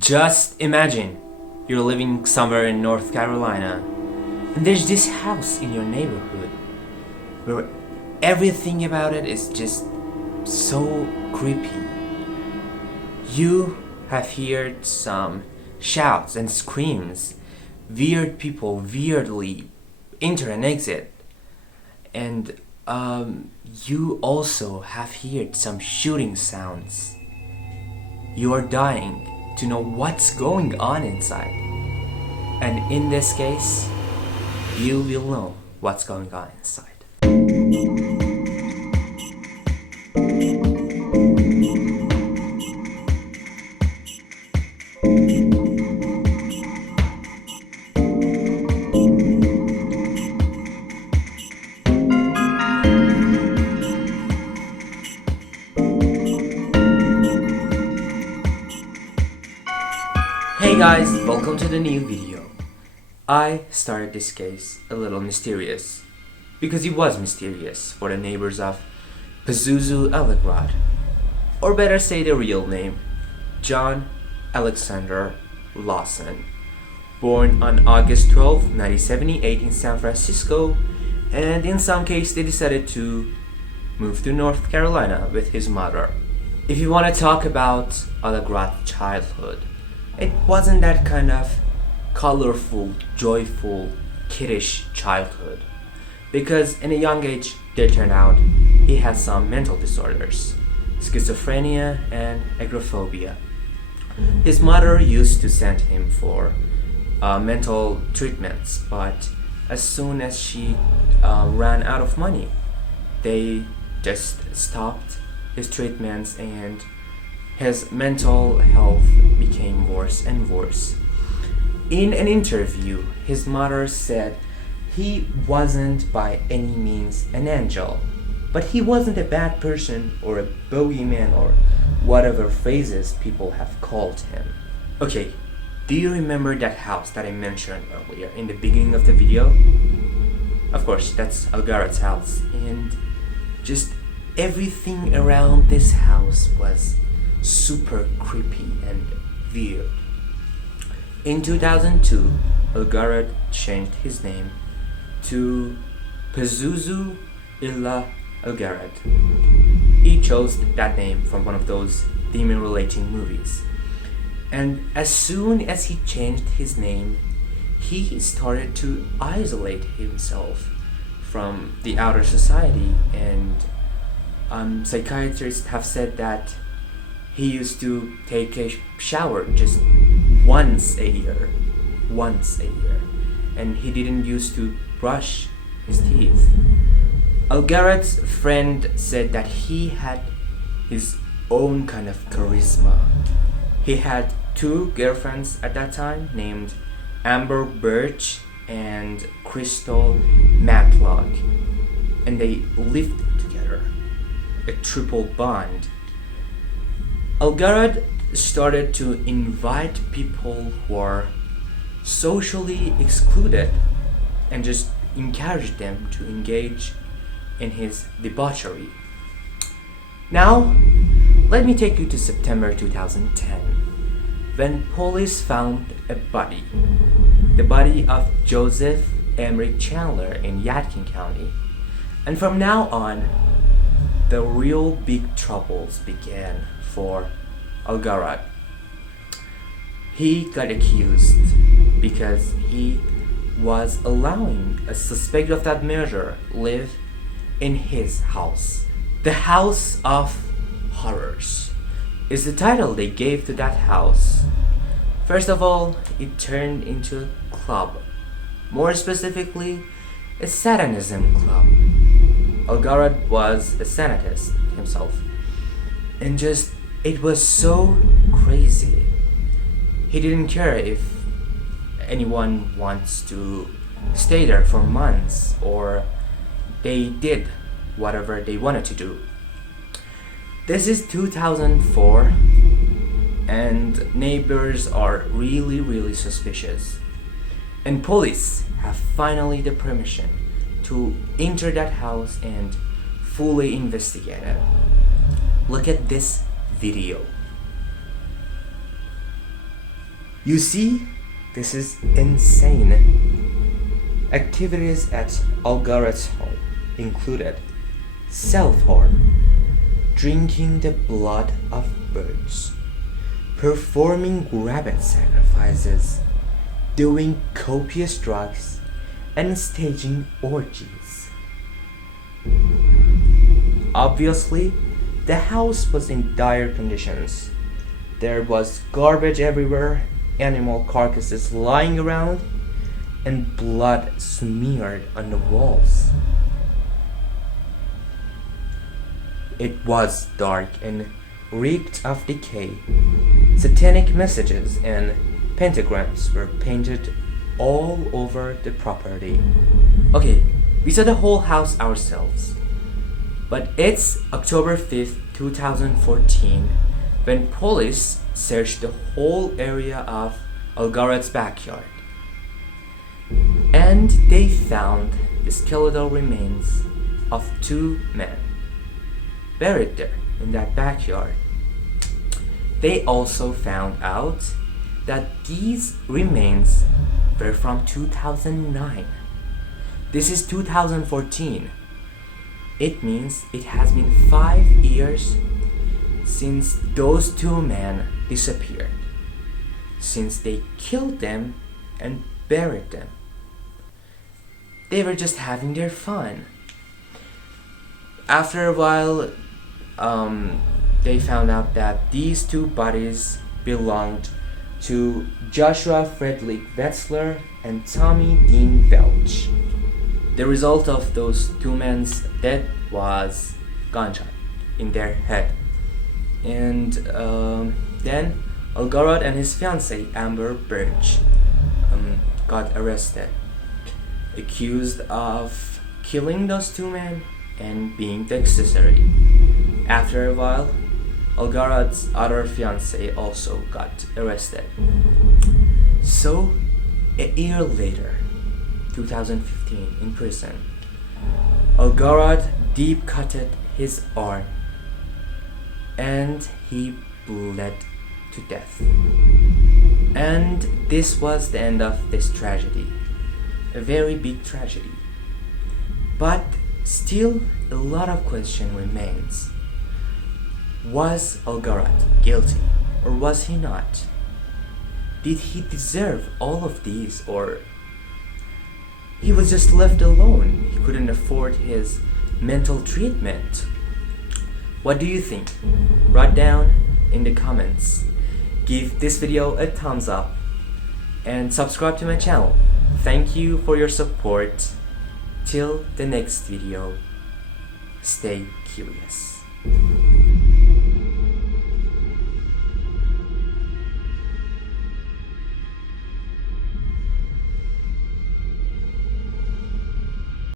Just imagine you're living somewhere in North Carolina and there's this house in your neighborhood where everything about it is just so creepy. You have heard some shouts and screams, weird people weirdly enter and exit, and you also have heard some shooting sounds. You are dying to know what's going on inside. And in this case, you will know what's going on inside. Hey guys, welcome to the new video. I started this case a little mysterious because it was mysterious for the neighbors of Pazuzu, Algarad, or better say the real name, John Alexander Lawson, born on August 12, 1978 in San Francisco, and in some case they decided to move to North Carolina with his mother. If you want to talk about Algarad's childhood, it wasn't that kind of colorful, joyful, kiddish childhood, because in a young age it turned out he had some mental disorders, schizophrenia and agoraphobia. His mother used to send him for mental treatments, but as soon as she ran out of money, they just stopped his treatments and his mental health became worse and worse. In an interview, his mother said he wasn't by any means an angel, but he wasn't a bad person or a bogeyman or whatever phrases people have called him. Okay, do you remember that house that I mentioned earlier in the beginning of the video? Of course, that's Algarad's house, and just everything around this house was super creepy and weird. In 2002, Algarad changed his name to Pazuzu illah Algarad. He chose that name from one of those demon-relating movies. And as soon as he changed his name, he started to isolate himself from the outer society, and psychiatrists have said that he used to take a shower just once a year, and he didn't used to brush his teeth. Algarad's friend said that he had his own kind of charisma. He had two girlfriends at that time named Amber Birch and Crystal Matlock, and they lived together, a triple bond. Algarad started to invite people who are socially excluded and just encourage them to engage in his debauchery. Now, let me take you to September 2010, when police found a body, the body of Joseph Emerick Chandler in Yadkin County. And from now on, the real big troubles began for Algarad. He got accused because he was allowing a suspect of that murder live in his house. The House of Horrors is the title they gave to that house. First of all, it turned into a club, more specifically, a Satanism club. Algarad was a Satanist himself, and just it was so crazy. He didn't care if anyone wants to stay there for months, or they did whatever they wanted to do. This is 2004, and neighbors are really suspicious. And police have finally the permission to enter that house and fully investigate it. Look at this video. You see, this is insane. Activities at Algarad's home included self-harm, drinking the blood of birds, performing rabbit sacrifices, doing copious drugs, and staging orgies. Obviously, the house was in dire conditions. There was garbage everywhere, animal carcasses lying around, and blood smeared on the walls. It was dark and reeked of decay. Satanic messages and pentagrams were painted all over the property. Okay, we saw the whole house ourselves. But it's October 5th, 2014, when police searched the whole area of Algarad's backyard. And they found the skeletal remains of 2 men buried there in that backyard. They also found out that these remains were from 2009. This is 2014. It means it has been 5 years since those 2 men disappeared, since they killed them and buried them. They were just having their fun. After a while, they found out that these 2 bodies belonged to Joshua Frederick Wetzler and Tommy Dean Welch. The result of those 2 men's death was gunshot in their head. And then Algarad and his fiancée Amber Birch got arrested, accused of killing those 2 men and being the accessory. After a while, Algarad's other fiancée also got arrested. So, a year later, 2015, in prison, Algarad deep-cutted his arm and he bled to death. And this was the end of this tragedy. A very big tragedy. But still, a lot of question remains. Was Algarad guilty or was he not? Did he deserve all of these, or he was just left alone? He couldn't afford his mental treatment. What do you think? Write down in the comments. Give this video a thumbs up and subscribe to my channel. Thank you for your support. Till the next video, stay curious.